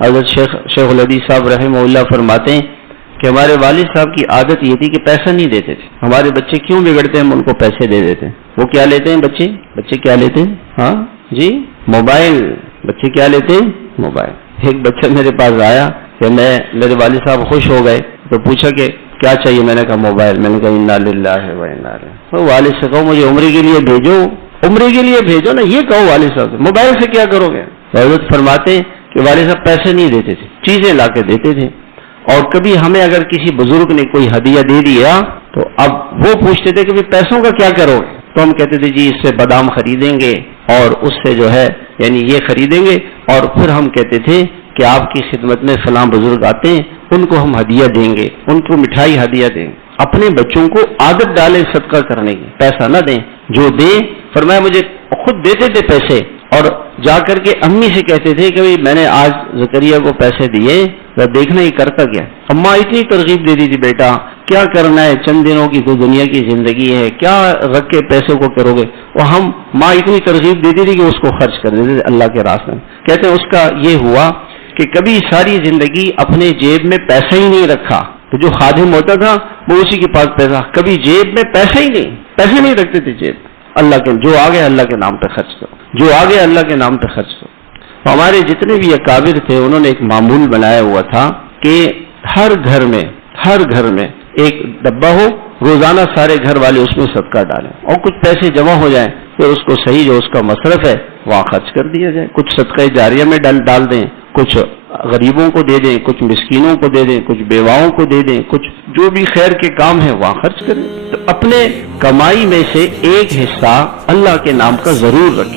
حضرت شیخ الحدیث صاحب رحمہ فرماتے ہیں کہ ہمارے والد صاحب کی عادت یہ تھی کہ پیسہ نہیں دیتے تھے. ہمارے بچے کیوں بگڑتے ہیں؟ ہم ان کو پیسے دے دیتے ہیں. وہ کیا لیتے ہیں بچے کیا لیتے ہیں؟ ہاں جی موبائل. بچے کیا لیتے ہیں؟ موبائل. ایک بچہ میرے پاس آیا کہ میرے والد صاحب خوش ہو گئے تو پوچھا کہ کیا چاہیے؟ میں نے کہا موبائل. میں نے کہا انا للہ و انا الیہ. والد سے کہو مجھے عمرے کے لیے بھیجو. عمرے کے لیے بھیجو نا، یہ کہو والد صاحب سے. موبائل سے کیا کرو گے؟ حضرت فرماتے ہیں کہ والد صاحب پیسے نہیں دیتے تھے، چیزیں لا کے دیتے تھے. اور کبھی ہمیں اگر کسی بزرگ نے کوئی ہدیہ دے دیا تو اب وہ پوچھتے تھے کہ پیسوں کا کیا کرو گے؟ تو ہم کہتے تھے جی اس سے بادام خریدیں گے اور اس سے جو ہے یعنی یہ خریدیں گے. اور پھر ہم کہتے تھے کہ آپ کی خدمت میں فلاں بزرگ آتے ہیں، ان کو ہم ہدیہ دیں گے، ان کو مٹھائی ہدیہ دیں گے. اپنے بچوں کو عادت ڈالیں صدقہ کرنے کی، پیسہ نہ دیں. جو دیں، فرمایا مجھے خود دیتے تھے پیسے اور جا کر کے امی سے کہتے تھے کہ میں نے آج زکریا کو پیسے دیے، دیکھنا ہی کرتا کیا. اماں اتنی ترغیب دیتی تھی بیٹا کیا کرنا ہے، چند دنوں کی تو دنیا کی زندگی ہے، کیا رکھ کے پیسوں کو کرو گے. اور ہم ماں اتنی ترغیب دیتی تھی کہ اس کو خرچ کر دیتے تھے اللہ کے راستے میں. کہتے ہیں اس کا یہ ہوا کہ کبھی ساری زندگی اپنے جیب میں پیسہ ہی نہیں رکھا. تو جو خادم ہوتا تھا وہ اسی کے پاس پیسہ، کبھی جیب میں پیسے نہیں رکھتے تھے جیب. اللہ کے جو آگے اللہ کے نام پہ خرچ کرو، جو آگے اللہ کے نام پہ خرچ کرو. ہمارے جتنے بھی اکابر تھے انہوں نے ایک معمول بنایا ہوا تھا کہ ہر گھر میں ایک ڈبہ ہو، روزانہ سارے گھر والے اس میں صدقہ ڈالیں اور کچھ پیسے جمع ہو جائیں پھر اس کو صحیح جو اس کا مصرف ہے وہاں خرچ کر دیا جائے. کچھ صدقہ جاریہ میں ڈال دیں، کچھ غریبوں کو دے دیں، کچھ مسکینوں کو دے دیں، کچھ بیواؤں کو دے دیں، کچھ جو بھی خیر کے کام ہے وہاں خرچ کریں. تو اپنے کمائی میں سے ایک حصہ اللہ کے نام کا ضرور رکھیں.